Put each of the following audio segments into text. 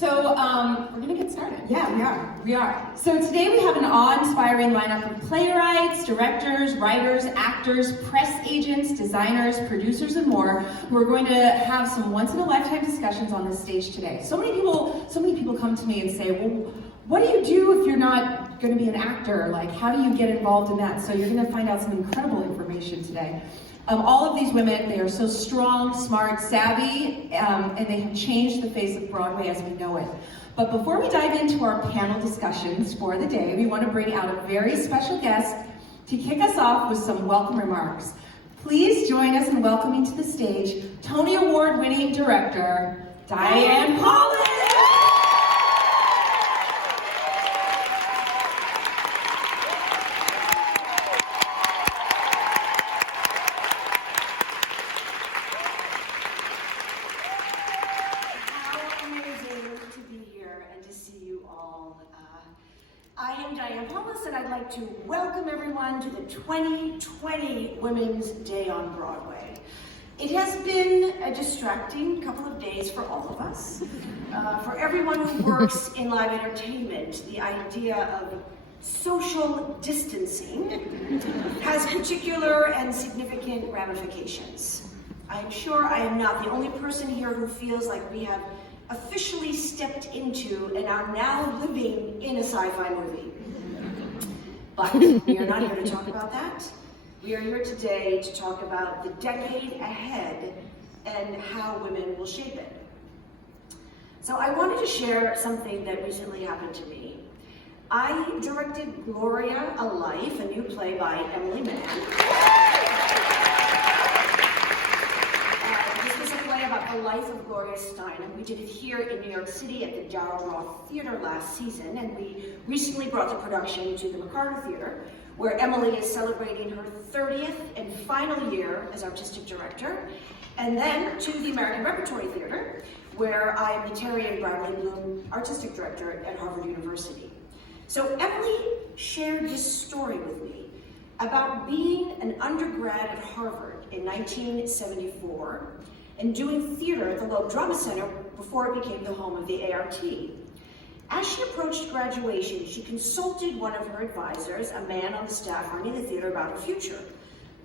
We're gonna get started. Yeah, we are. So today we have an awe-inspiring lineup of playwrights, directors, writers, actors, press agents, designers, producers, and more who are going to have some once-in-a-lifetime discussions on this stage today. So many people come to me and say, well, what do you do if you're not going to be an actor? Like, how do you get involved in that? So you're going to find out some incredible information today. All of these women, they are so strong, smart, savvy, and they have changed the face of Broadway as we know it. But before we dive into our panel discussions for the day, we want to bring out a very special guest to kick us off with some welcome remarks. Please join us in welcoming to the stage Tony Award-winning director, Diane Paulus! I am Diane Paulus, and I'd like to welcome everyone to the 2020 Women's Day on Broadway. It has been a distracting couple of days for all of us. For everyone who works in live entertainment, the idea of social distancing has particular and significant ramifications. I'm sure I am not the only person here who feels like we have officially stepped into and are now living in a sci-fi movie. But we are not here to talk about that. We are here today to talk about the decade ahead and how women will shape it. So I wanted to share something that recently happened to me. I directed Gloria, A Life, a new play by Emily Mann. About the life of Gloria Steinem. We did it here in New York City at the Darrell Roth Theater last season, and we recently brought the production to the McCarter Theater, where Emily is celebrating her 30th and final year as artistic director, and then to the American Repertory Theater, where I am the Terry and Bradley Bloom artistic director at Harvard University. So Emily shared this story with me about being an undergrad at Harvard in 1974 and doing theater at the Loeb Drama Center before it became the home of the ART. As she approached graduation, she consulted one of her advisors, a man on the staff running the theater, about her future.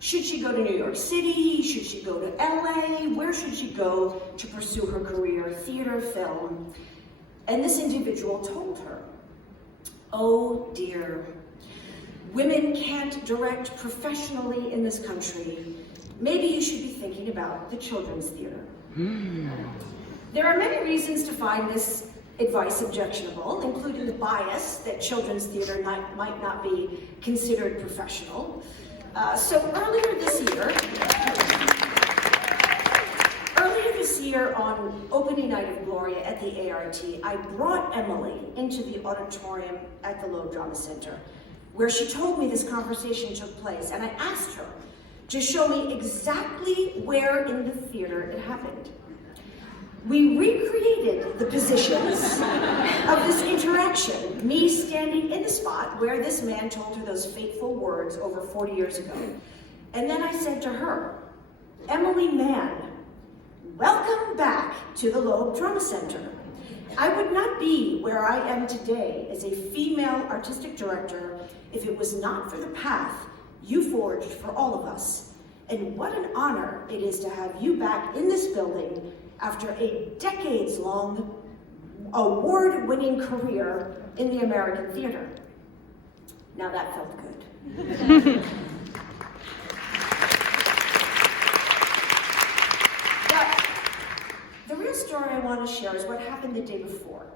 Should she go to New York City? Should she go to LA? Where should she go to pursue her career, theater, film? And this individual told her, "Oh dear, women can't direct professionally in this country. Maybe you should be thinking about the children's theater." There are many reasons to find this advice objectionable, including the bias that children's theater might not be considered professional. So earlier this year on opening night of Gloria at the ART, I brought Emily into the auditorium at the Loeb Drama Center, where she told me this conversation took place, and I asked her to show me exactly where in the theater it happened. We recreated the positions of this interaction, me standing in the spot where this man told her those fateful words over 40 years ago. And then I said to her, "Emily Mann, welcome back to the Loeb Drama Center. I would not be where I am today as a female artistic director if it was not for the path you forged for all of us. And what an honor it is to have you back in this building after a decades-long award-winning career in the American theater." Now that felt good. But the real story I want to share is what happened the day before.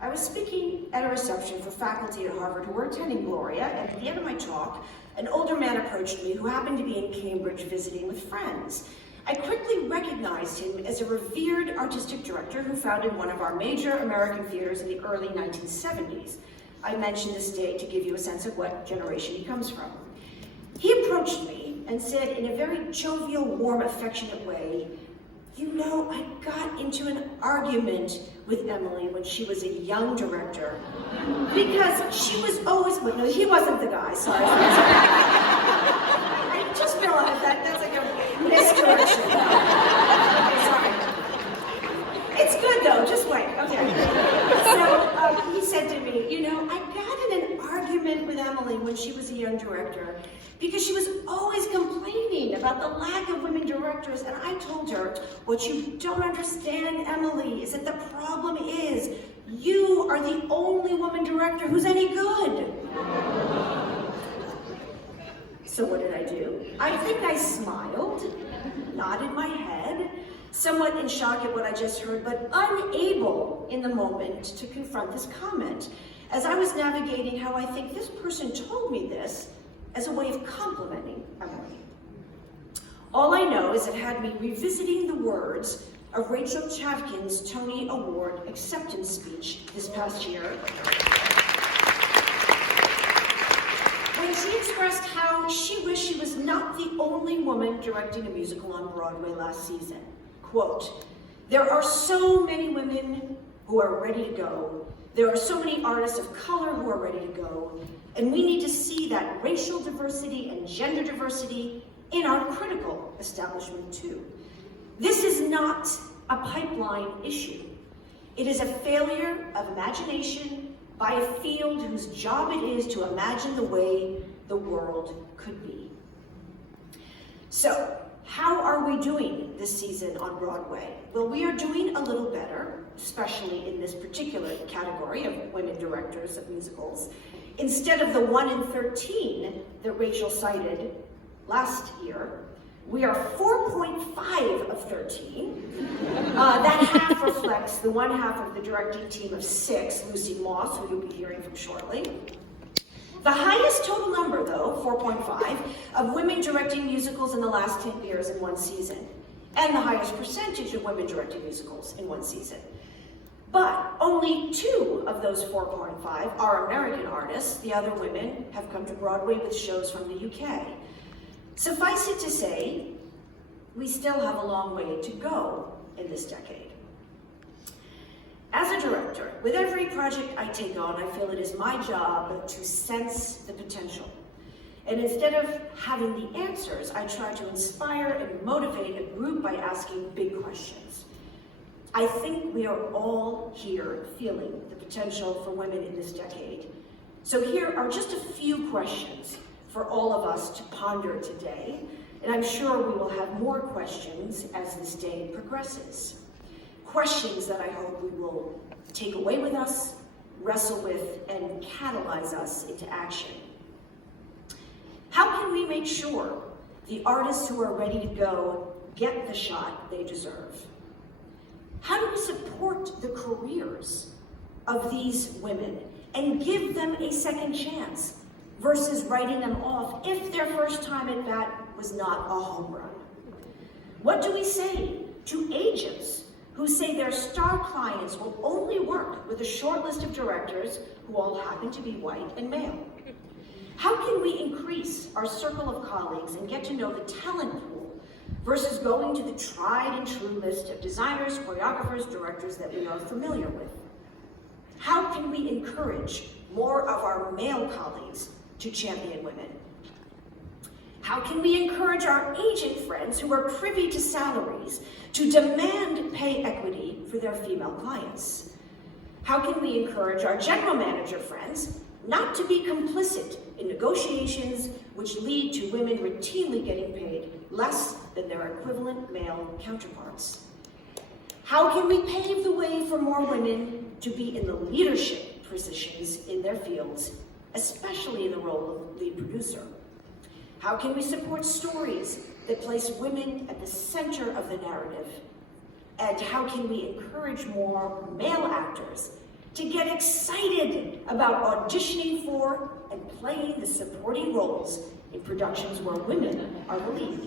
I was speaking at a reception for faculty at Harvard who were attending Gloria, and at the end of my talk, an older man approached me who happened to be in Cambridge visiting with friends. I quickly recognized him as a revered artistic director who founded one of our major American theaters in the early 1970s. I mention this day to give you a sense of what generation he comes from. He approached me and said in a very jovial, warm, affectionate way, "You know, I got into an argument with Emily when she was a young director because she was always," no, he wasn't the guy, sorry. I just realized that's like a misdirection. Okay, sorry. It's good though, just wait, okay. Emily when she was a young director because she was always complaining about the lack of women directors, and I told her, what you don't understand, Emily, is that the problem is you are the only woman director who's any good. So what did I do? I think I smiled, nodded my head, somewhat in shock at what I just heard, but unable in the moment to confront this comment, as I was navigating how I think this person told me this as a way of complimenting Emily. All I know is it had me revisiting the words of Rachel Chavkin's Tony Award acceptance speech this past year, when she expressed how she wished she was not the only woman directing a musical on Broadway last season. Quote, "There are so many women who are ready to go. There are so many artists of color who are ready to go. And we need to see that racial diversity and gender diversity in our critical establishment too. This is not a pipeline issue. It is a failure of imagination by a field whose job it is to imagine the way the world could be." So, how are we doing this season on Broadway? Well, we are doing a little better, especially in this particular category of women directors of musicals. Instead of the 1 in 13 that Rachel cited last year, we are 4.5 of 13. That half reflects the one half of the directing team of 6, Lucy Moss, who you'll be hearing from shortly. The highest total number, though, 4.5, of women directing musicals in the last 10 years in one season, and the highest percentage of women directing musicals in one season. But only 2 of those 4.5 are American artists. The other women have come to Broadway with shows from the UK. Suffice it to say, we still have a long way to go in this decade. As a director, with every project I take on, I feel it is my job to sense the potential. And instead of having the answers, I try to inspire and motivate a group by asking big questions. I think we are all here feeling the potential for women in this decade. So here are just a few questions for all of us to ponder today, and I'm sure we will have more questions as this day progresses. Questions that I hope we will take away with us, wrestle with, and catalyze us into action. How can we make sure the artists who are ready to go get the shot they deserve? How do we support the careers of these women and give them a second chance versus writing them off if their first time at bat was not a home run? What do we say to agents who say their star clients will only work with a short list of directors who all happen to be white and male? How can we increase our circle of colleagues and get to know the talent pool versus going to the tried and true list of designers, choreographers, directors that we are familiar with? How can we encourage more of our male colleagues to champion women? How can we encourage our agent friends who are privy to salaries to demand pay equity for their female clients? How can we encourage our general manager friends not to be complicit in negotiations which lead to women routinely getting paid less than their equivalent male counterparts? How can we pave the way for more women to be in the leadership positions in their fields, especially in the role of lead producer? How can we support stories that place women at the center of the narrative? And how can we encourage more male actors to get excited about auditioning for and playing the supporting roles in productions where women are the lead?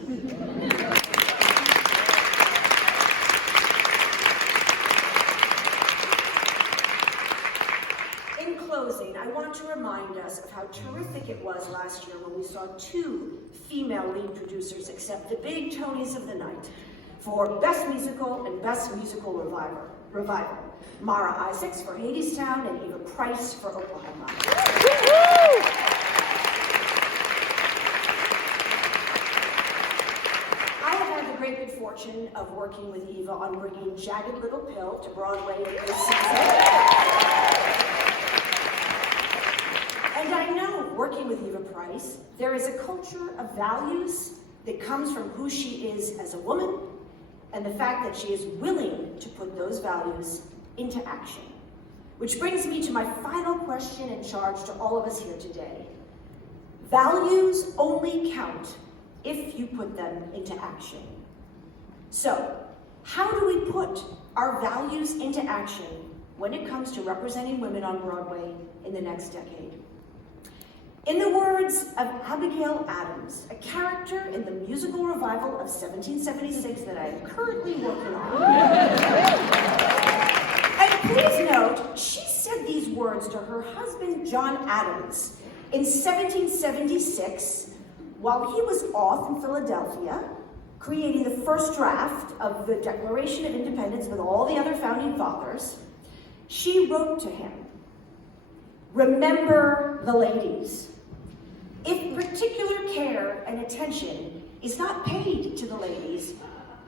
I want to remind us of how terrific it was last year when we saw 2 female lead producers accept the big Tonys of the night for Best Musical and Best Musical Revival. Mara Isaacs for Hadestown and Eva Price for Oklahoma. I have had the great good fortune of working with Eva on bringing Jagged Little Pill to Broadway this season. And I know working with Eva Price, there is a culture of values that comes from who she is as a woman and the fact that she is willing to put those values into action. Which brings me to my final question in charge to all of us here today. Values only count if you put them into action. So, how do we put our values into action when it comes to representing women on Broadway in the next decade? In the words of Abigail Adams, a character in the musical revival of 1776 that I am currently working on. And please note, she said these words to her husband, John Adams, in 1776, while he was off in Philadelphia, creating the first draft of the Declaration of Independence with all the other founding fathers. She wrote to him, "Remember the ladies. If particular care and attention is not paid to the ladies,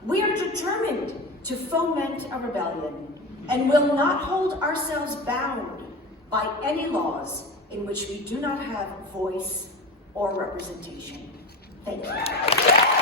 we are determined to foment a rebellion and will not hold ourselves bound by any laws in which we do not have voice or representation." Thank you.